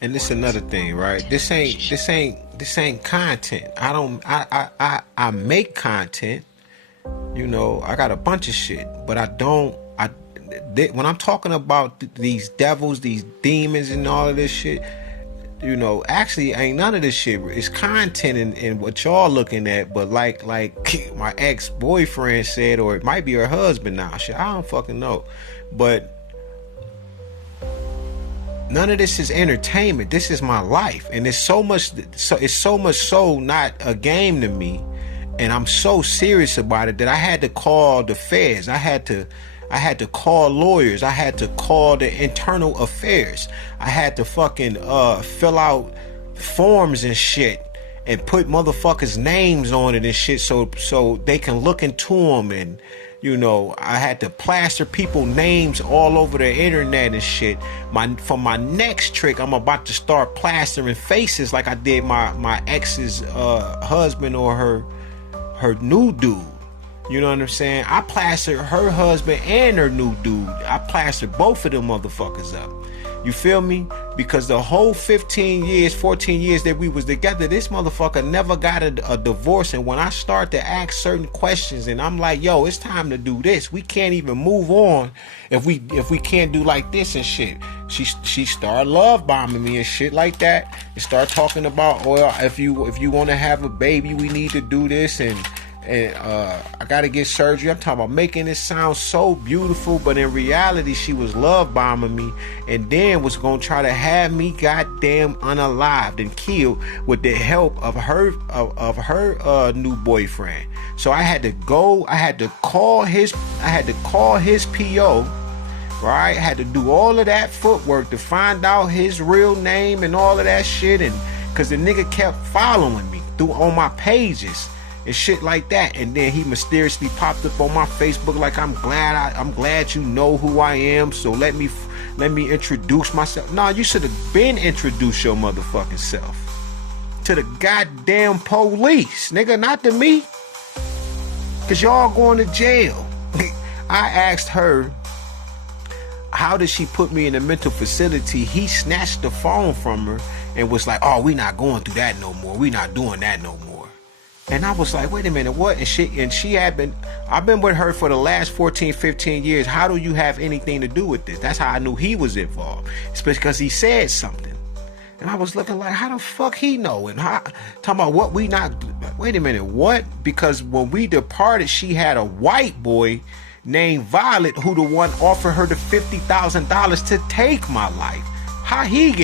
And this another thing, right? This ain't content. I make content. You know, I got a bunch of shit, but I don't. When I'm talking about these devils, these demons, and all of this shit, you know, actually ain't none of this shit. It's content in what y'all looking at, but like my ex boyfriend said, or it might be her husband now. Shit, I don't fucking know, but none of this is entertainment. This is my life, and it's so much. It's so much so not a game to me, and I'm so serious about it that I had to call the feds. I had to call lawyers. I had to call the internal affairs. I had to fucking fill out forms and shit and put motherfuckers' names on it and shit so they can look into them. And you know, I had to plaster people names all over the internet and shit. For my next trick, I'm about to start plastering faces like I did my ex's husband or her new dude. You know what I'm saying? I plastered her husband and her new dude. I plastered both of them motherfuckers up. You feel me? Because the whole 15 years, 14 years that we was together, this motherfucker never got a divorce. And when I start to ask certain questions and I'm like, yo, it's time to do this. We can't even move on if we can't do like this and shit. She started love bombing me and shit like that. And start talking about, well, if you want to have a baby, we need to do this and I gotta get surgery. I'm talking about making it sound so beautiful, but in reality, she was love bombing me, and then was gonna try to have me goddamn unalived and killed with the help of her new boyfriend. So I had to call his PO. Right, I had to do all of that footwork to find out his real name and all of that shit, and cause the nigga kept following me on my pages and shit like that, and then he mysteriously popped up on my Facebook like, I'm glad you know who I am, so let me introduce myself. Nah, you should have been introduced your motherfucking self to the goddamn police, nigga, not to me, cause y'all going to jail. I asked her, how did she put me in a mental facility? He snatched the phone from her and was like, oh, we not going through that no more, we not doing that no more. And I was like, wait a minute, what? And I've been with her for the last 14, 15 years. How do you have anything to do with this? That's how I knew he was involved. It's because he said something. And I was looking like, how the fuck he know? And talking about what we not, wait a minute, what? Because when we departed, she had a white boy named Violet who the one offered her the $50,000 to take my life. How he get